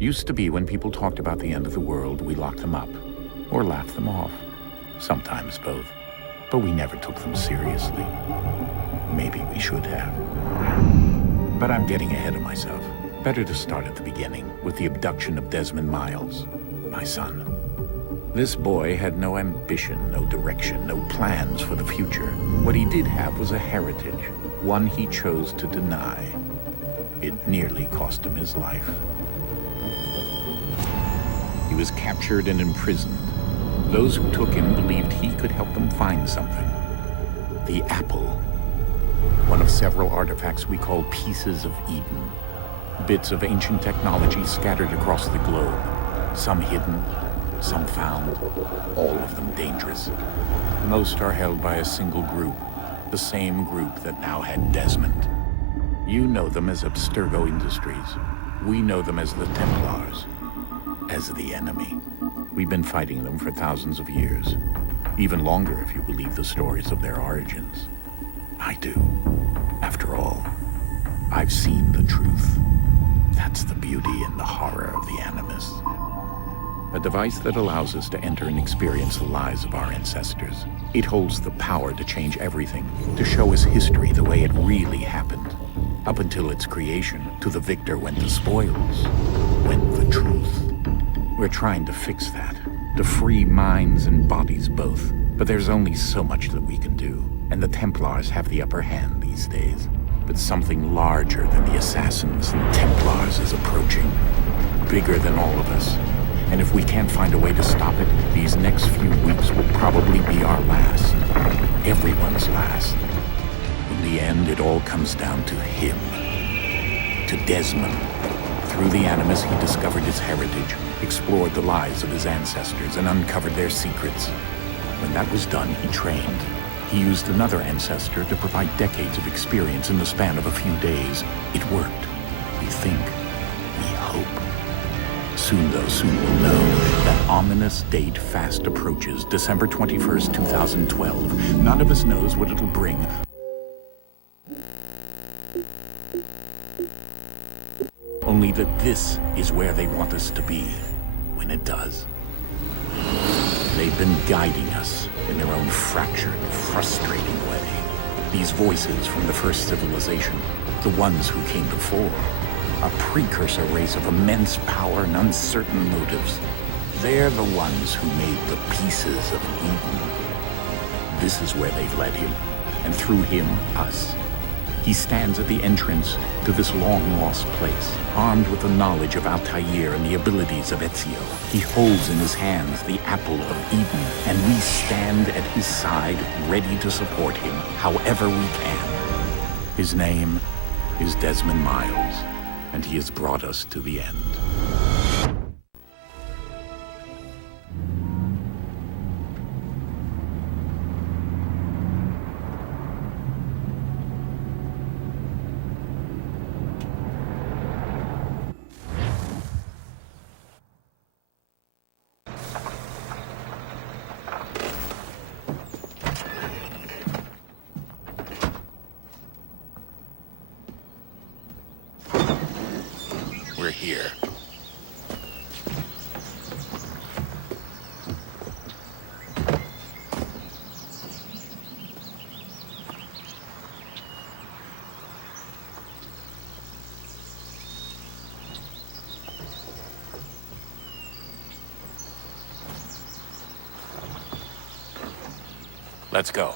Used to be when people talked about the end of the world, we locked them up. Or laughed them off. Sometimes both. But we never took them seriously. Maybe we should have. But I'm getting ahead of myself. Better to start at the beginning, with the abduction of Desmond Miles, my son. This boy had no ambition, no direction, no plans for the future. What he did have was a heritage, one he chose to deny. It nearly cost him his life. He was captured and imprisoned. Those who took him believed he could help them find something. The apple. One of several artifacts we call pieces of Eden. Bits of ancient technology scattered across the globe. Some hidden, some found, all of them dangerous. Most are held by a single group, the same group that now had Desmond. You know them as Abstergo Industries. We know them as the Templars, as the enemy. We've been fighting them for thousands of years, even longer if you believe the stories of their origins. I do. After all, I've seen the truth. That's the beauty and the horror of the Animus. A device that allows us to enter and experience the lives of our ancestors. It holds the power to change everything, to show us history the way it really happened. Up until its creation, to the victor went the spoils, went the truth. We're trying to fix that, to free minds and bodies both. But there's only so much that we can do, and the Templars have the upper hand these days. But something larger than the Assassins and Templars is approaching, bigger than all of us. And if we can't find a way to stop it, these next few weeks will probably be our last. Everyone's last. In the end, it all comes down to him. To Desmond. Through the Animus, he discovered his heritage, explored the lives of his ancestors, and uncovered their secrets. When that was done, he trained. He used another ancestor to provide decades of experience in the span of a few days. It worked. We think. We hope. Soon we'll know. That ominous date fast approaches, December 21st, 2012. None of us knows what it'll bring. Only that this is where they want us to be, when it does. They've been guiding us in their own fractured, frustrating way. These voices from the first civilization, the ones who came before, a precursor race of immense power and uncertain motives. They're the ones who made the pieces of Eden. This is where they've led him, and through him, us. He stands at the entrance to this long-lost place, armed with the knowledge of Altair and the abilities of Ezio. He holds in his hands the apple of Eden, and we stand at his side, ready to support him however we can. His name is Desmond Miles, and he has brought us to the end. We're here. Let's go.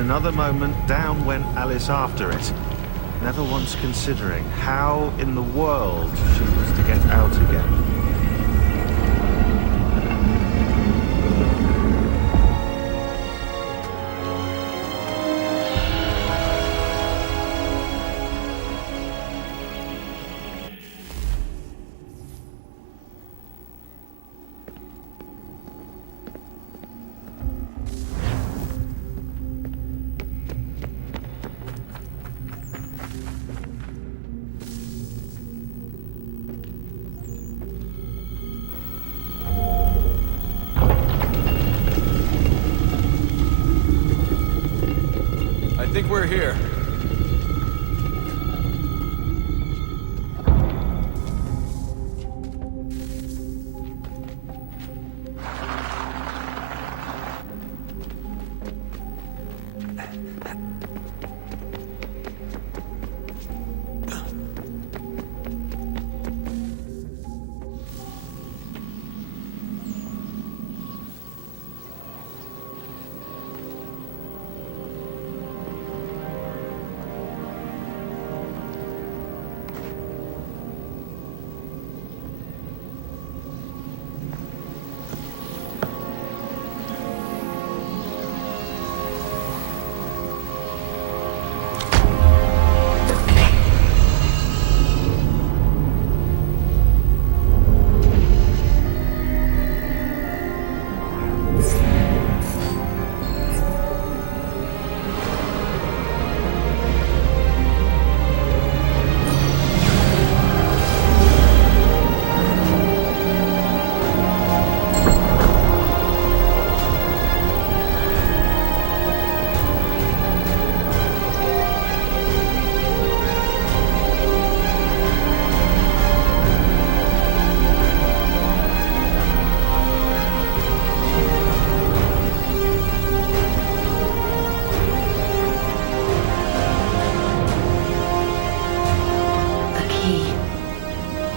another moment, down went Alice after it, never once considering how in the world she was to get out again. I think we're here.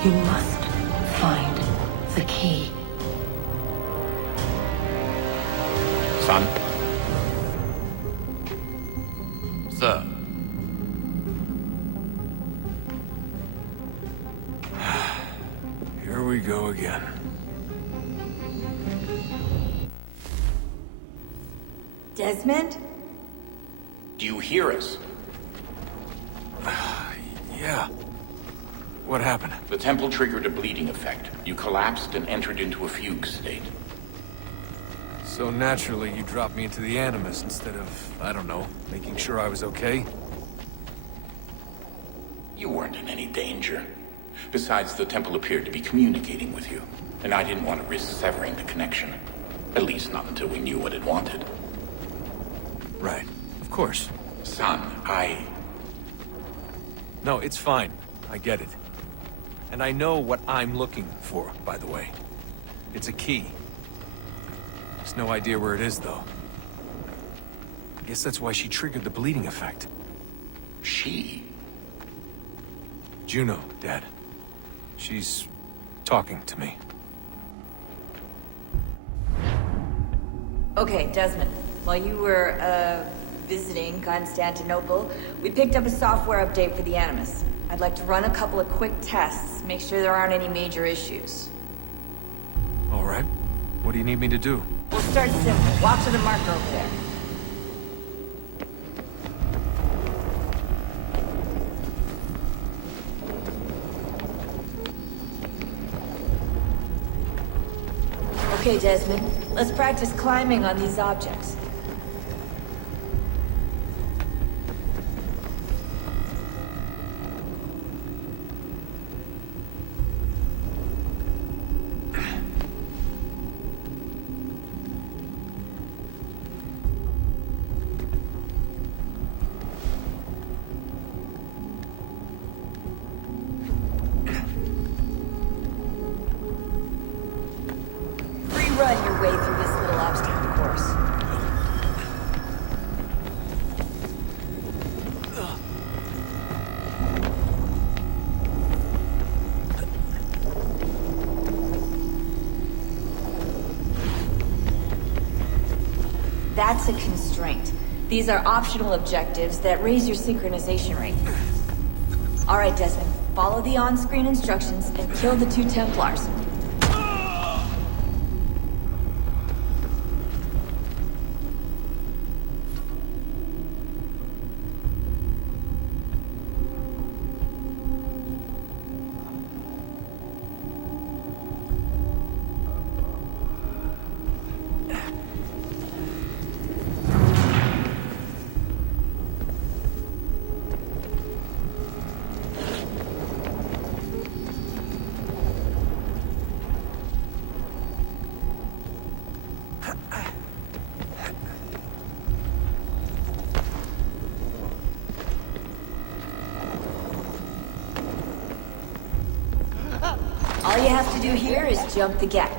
You must find the key. Son? Sir. Here we go again. Desmond? Do you hear us? Yeah. What happened? The temple triggered a bleeding effect. You collapsed and entered into a fugue state. So naturally, you dropped me into the Animus instead of, I don't know, making sure I was okay? You weren't in any danger. Besides, the temple appeared to be communicating with you, and I didn't want to risk severing the connection. At least not until we knew what it wanted. Right. Of course. Son, No, it's fine. I get it. And I know what I'm looking for, by the way. It's a key. There's no idea where it is, though. I guess that's why she triggered the bleeding effect. She? Juno, Dad. She's talking to me. Okay, Desmond. While you were, visiting Constantinople, we picked up a software update for the Animus. I'd like to run a couple of quick tests, make sure there aren't any major issues. All right. What do you need me to do? We'll start simple. Walk to the marker over there. Okay, Desmond. Let's practice climbing on these objects. Run your way through this little obstacle course. That's a constraint. These are optional objectives that raise your synchronization rate. Alright, Desmond. Follow the on-screen instructions and kill the 2 Templars. All you have to do here is jump the gap.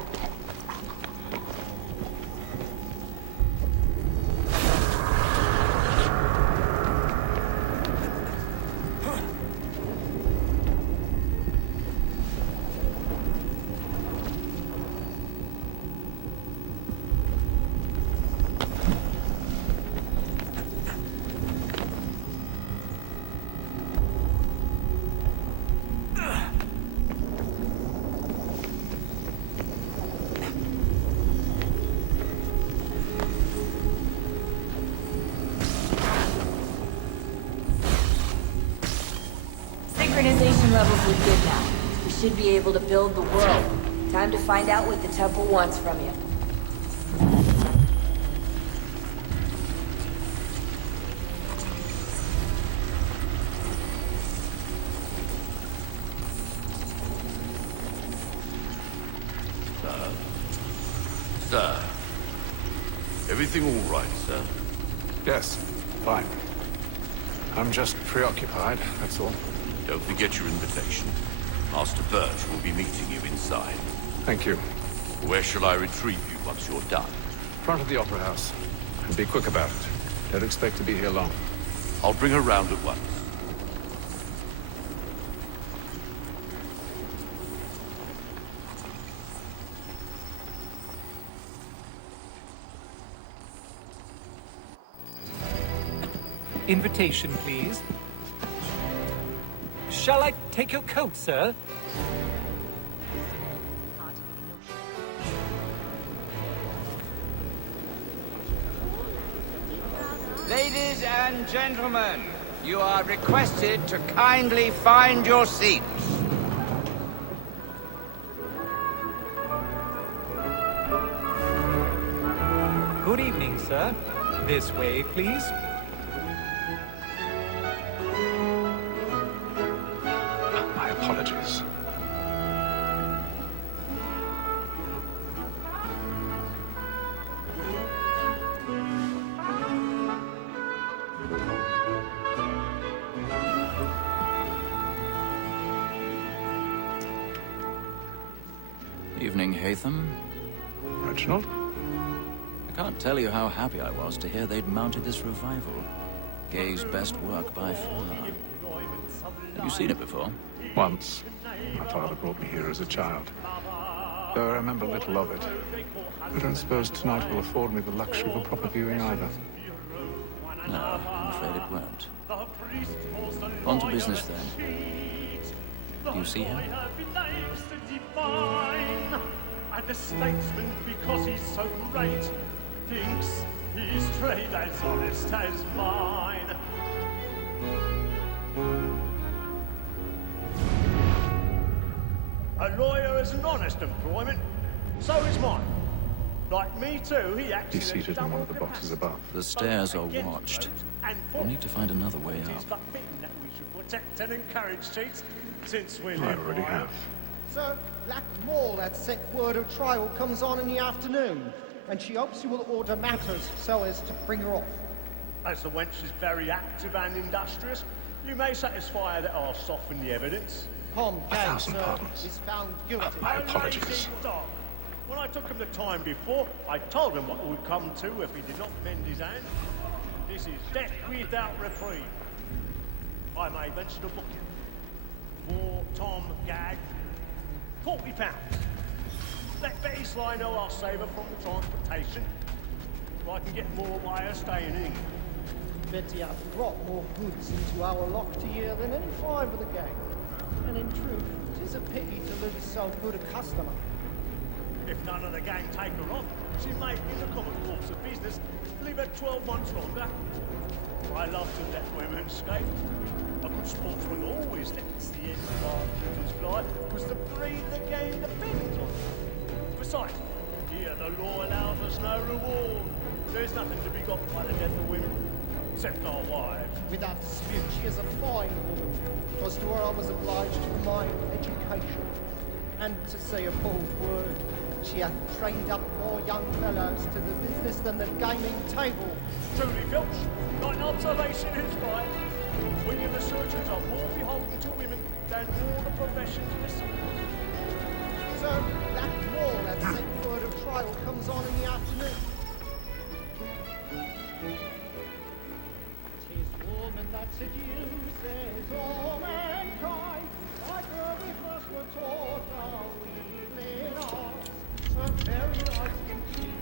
Synchronization levels are good now. We should be able to build the world. Time to find out what the temple wants from you. Sir. Everything all right, sir? Yes, fine. I'm just preoccupied, that's all. Don't forget your invitation. Master Birch will be meeting you inside. Thank you. Where shall I retrieve you once you're done? Front of the Opera House. And be quick about it. Don't expect to be here long. I'll bring her round at once. Invitation, please. Shall I take your coat, sir? Ladies and gentlemen, you are requested to kindly find your seats. Good evening, sir. This way, please. My apologies. Evening, Haytham. Reginald? I can't tell you how happy I was to hear they'd mounted this revival. Gay's best work by far. Have you seen it before? Once. My father brought me here as a child. Though I remember little of it. I don't suppose tonight will afford me the luxury of a proper viewing either. No, I'm afraid it won't. On to business then. Do you see him? And the statesman, because he's so great, thinks his trade as honest as mine. A lawyer is an honest employment, so is mine. Like me too, he acts He's seated in one of the boxes above. The stairs are watched. We'll need to find another way It is up. but fitting that we should protect and encourage cheats, since we I live already by have. Sir, Black Mall had sent word of trial comes on in the afternoon, and she hopes you will order matters so as to bring her off. As the wench is very active and industrious, you may satisfy her that I'll soften the evidence. Tom Gay, 1,000 sir, pardons. is found guilty. My A apologies. lazy dog. When I took him the time before, I told him what would come to if he did not mend his hand. This is death without reprieve. I may venture to book him. For Tom Gag, £40. Let Betty Sly know I'll save her from the transportation, so I can get more by her staying in England. bet he hath brought more goods into our locked year than any five of the gang. And in truth, 'tis a pity to lose so good a customer. If none of the gang take her on, she may, in the common course of business, leave her 12 months longer. I love to let women escape. A good sportsman always lets the end of our duties fly, because the breed the game depends on. Besides, here the law allows us no reward. There's nothing to be got by the death of women, except our wives. Without dispute, she is a fine woman, because to her I was obliged for my education. And to say a bold word, she hath trained up more young fellows to the business than the gaming table. Truly, Filch, thine observation is right. We in the surgeons are more beholden to women than all the professions besides. So that more that set word of trial comes on in the afternoon. 'Tis woman that seduces all mankind, like her we first were taught our evening arts. Her very eyes can cheat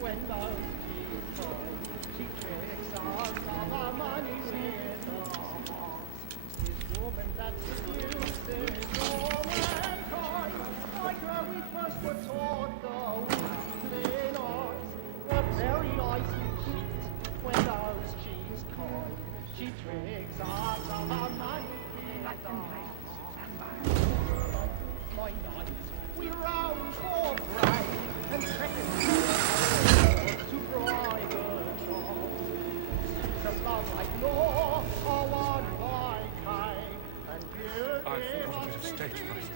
when those tears fall. She tricks us of our money with her hearts. 'Tis woman that seduces all mankind, like her we first were taught the evening arts. Her very eyes can cheat when those cheeks call. She tricks us of our money with her hearts. My night, we round for bride and second to bribe her charms. To love like law, or one by kind, and beauty I've got a bit of stage fright.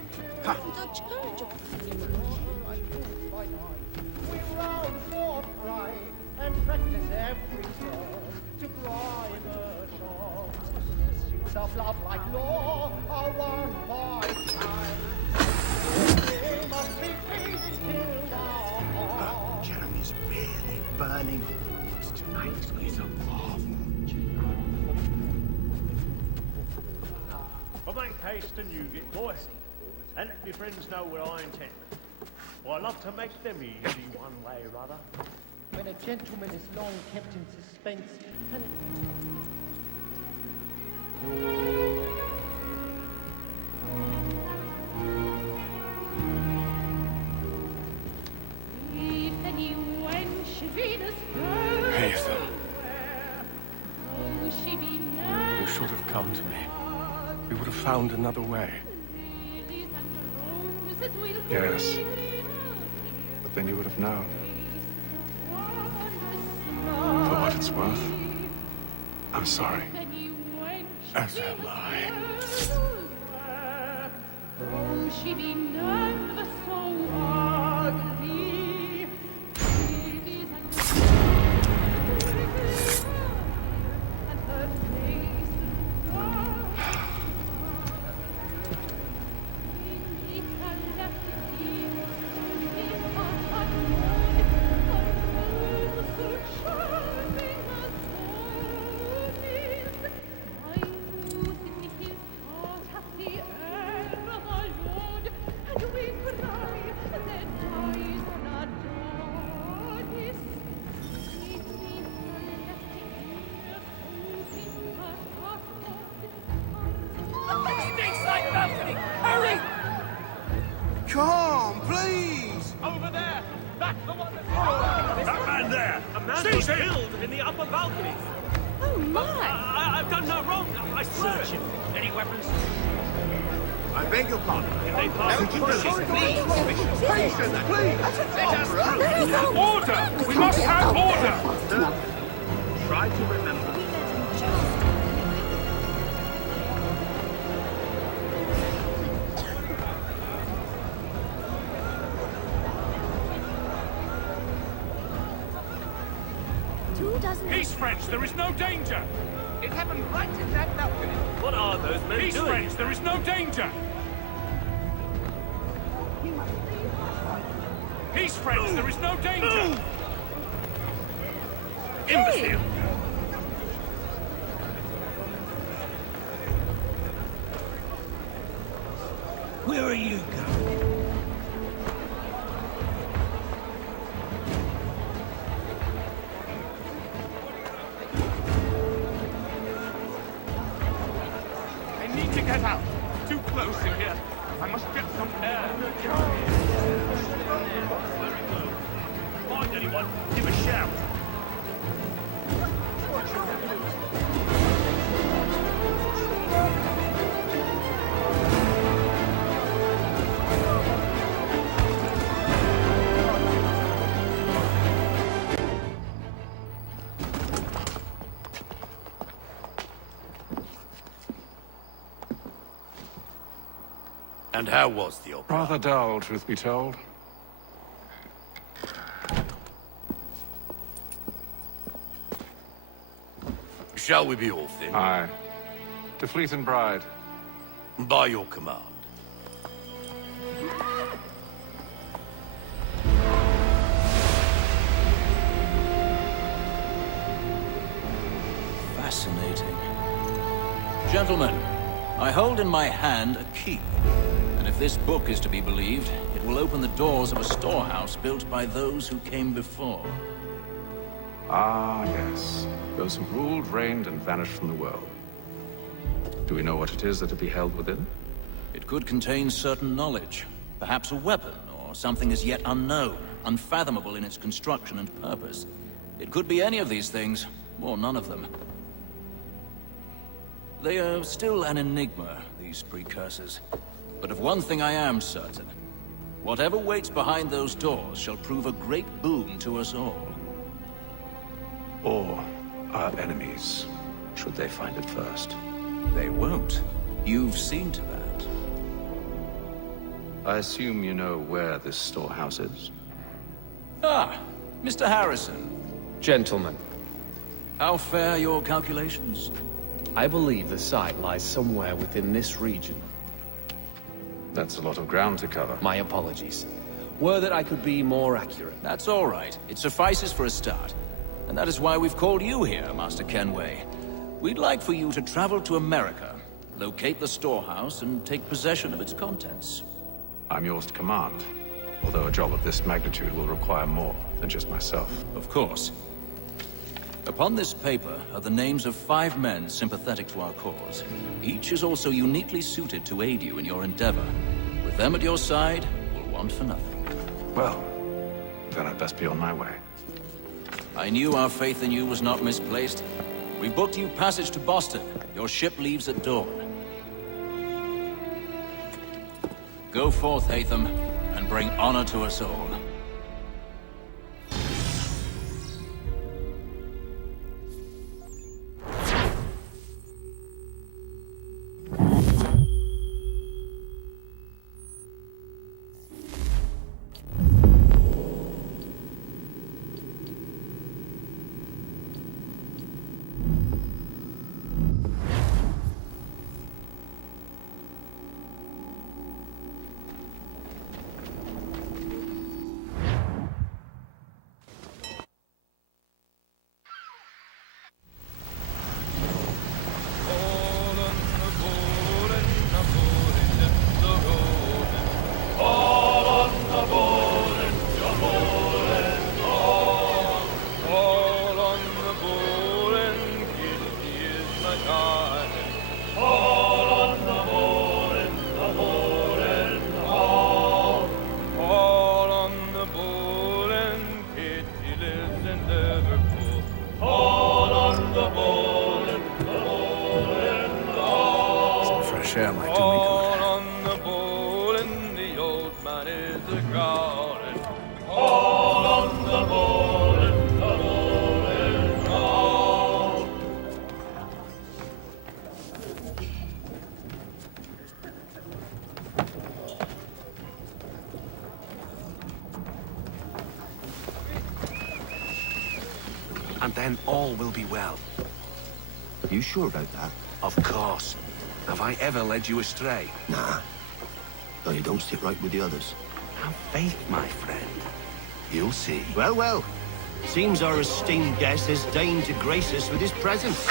by night. We round for pride and practice every word to bribe her charms. Suits of love like law, or one by kind. We must be feeding till our hearts. Jeremy's really burning. Tonight is a marvel. But make haste and you get boy, and let me friends know what I intend. For I love to make them easy one way or other. When a gentleman is long kept in suspense, and Hazel. You should have come to me. We would have found another way. Yes. But then you would have known. For what it's worth, I'm sorry. As am I. She be never so ugly. And her face Come, please! Over there! That's the one that's... That man there! A man Seize was him! killed in the upper balconies! Oh, my! I've done no wrong, I swear! Search him. Any weapons? I beg your pardon. If they pass the police, Patience, please! let us through! Order! We must have order! Sir, try to remember. Peace, friends, there is no danger! It happened right in that balcony. What are those men Peace, doing? friends, there is no danger! Peace, friends, there is no danger! Imbecile! Where are you going? Get out! Too close in here. I must get some air. Find anyone, give a shout. And how was the opera? Rather dull, truth be told. Shall we be off then? Aye. To Fleet and Bride. By your command. Fascinating. Gentlemen, I hold in my hand a key. And if this book is to be believed, it will open the doors of a storehouse built by those who came before. Ah, yes. Those who ruled, reigned, and vanished from the world. Do we know what it is that will be held within? It could contain certain knowledge. Perhaps a weapon, or something as yet unknown, unfathomable in its construction and purpose. It could be any of these things, or none of them. They are still an enigma, these precursors. But of one thing I am certain. Whatever waits behind those doors shall prove a great boon to us all. Or our enemies, should they find it first. They won't. You've seen to that. I assume you know where this storehouse is? Ah, Mr. Harrison. Gentlemen, How fare your calculations? I believe the site lies somewhere within this region. That's a lot of ground to cover. My apologies. Were that I could be more accurate. That's all right. It suffices for a start. And that is why we've called you here, Master Kenway. We'd like for you to travel to America, locate the storehouse, and take possession of its contents. I'm yours to command. Although a job of this magnitude will require more than just myself. Of course. Upon this paper are the names of 5 men sympathetic to our cause. Each is also uniquely suited to aid you in your endeavor. With them at your side, we'll want for nothing. Well, then I'd best be on my way. I knew our faith in you was not misplaced. We booked you passage to Boston. Your ship leaves at dawn. Go forth, Hatham, and bring honor to us all. Share might do me good. On the bowl and the old man is a growling. All on the bowl and the bowl and all. And then all will be well. You sure about that? Of course. Have I ever led you astray? Nah. No, you don't sit right with the others. Have faith, my friend. You'll see. Well, well. Seems our esteemed guest has deigned to grace us with his presence.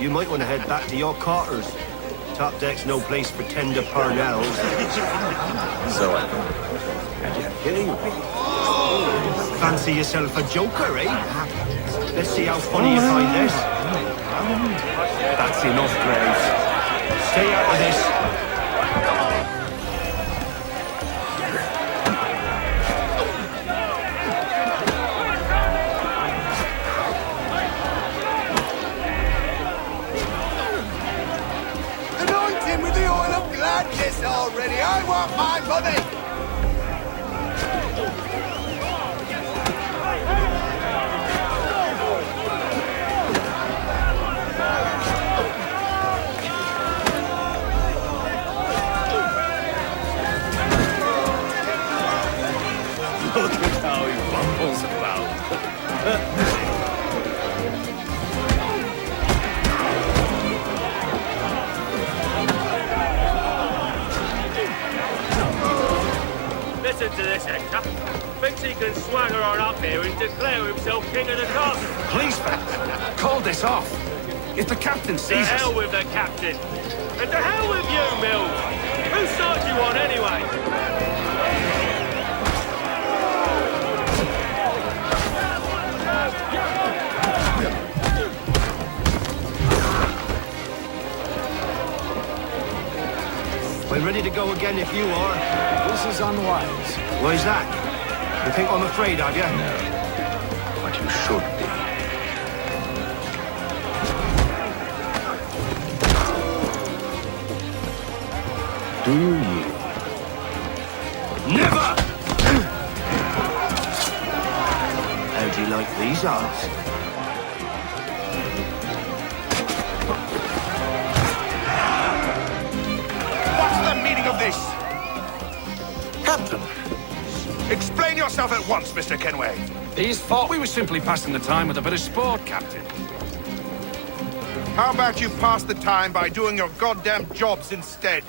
You might want to head back to your quarters. Top deck's no place for tender parnels. So I thought. And yet here you are. Fancy yourself a joker, eh? Let's see how funny you find this. That's enough, Graves. Stay out of this. Anoint him with the oil of gladness already. I want my money. Look at how he bumbles about. Listen to this, Hector. Thinks he can swagger on up here and declare himself king of the castle. Please, Pat, call this off. If the captain To sees us... hell with the captain. And to hell with you, Mills. Whose side you on, anyway? We're ready to go again if you are. This is unwise. Why's that? You think I'm afraid of you? No. But you should be. Do you yield? Never! How do you like these odds? What's the meaning of this? Captain! Explain yourself at once, Mr. Kenway. These thought we were simply passing the time with a bit of sport, Captain. How about you pass the time by doing your goddamn jobs instead?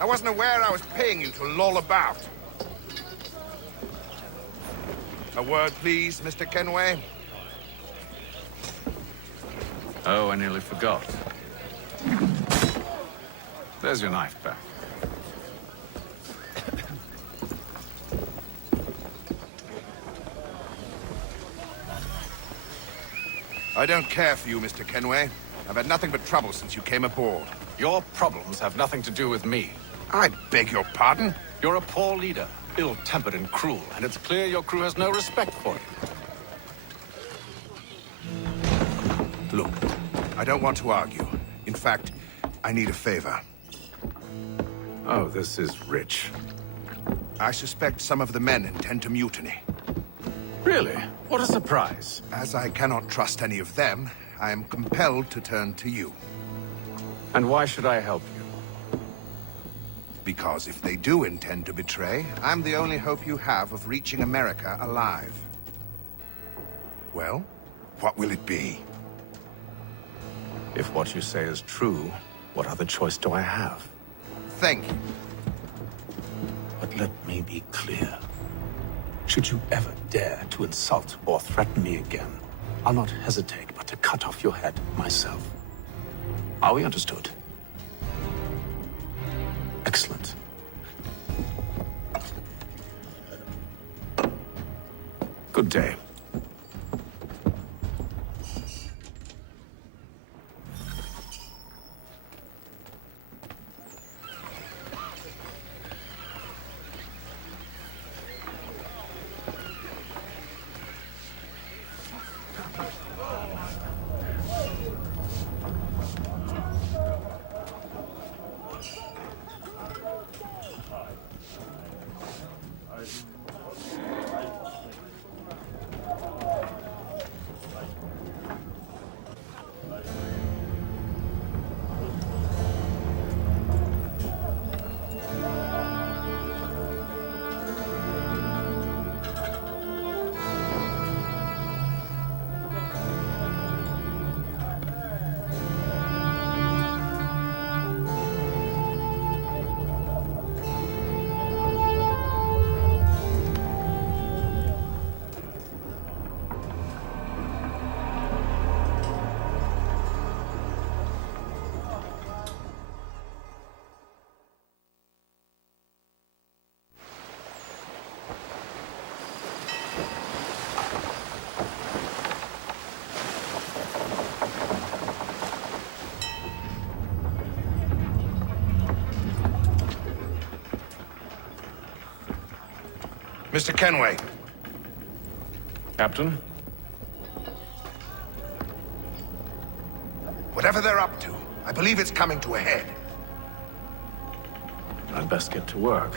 I wasn't aware I was paying you to loll about. A word, please, Mr. Kenway. Oh, I nearly forgot. There's your knife back. I don't care for you, Mr. Kenway. I've had nothing but trouble since you came aboard. Your problems have nothing to do with me. I beg your pardon? You're a poor leader, ill-tempered and cruel, and it's clear your crew has no respect for you. Look, I don't want to argue. In fact, I need a favor. Oh, this is rich. I suspect some of the men intend to mutiny. Really? What a surprise. As I cannot trust any of them, I am compelled to turn to you. And why should I help you? Because if they do intend to betray, I'm the only hope you have of reaching America alive. Well, what will it be? If what you say is true, what other choice do I have? Thank you. But let me be clear. Should you ever dare to insult or threaten me again, I'll not hesitate but to cut off your head myself. Are we understood? Excellent. Good day. Mr. Kenway. Captain? Whatever they're up to, I believe it's coming to a head. I'd best get to work.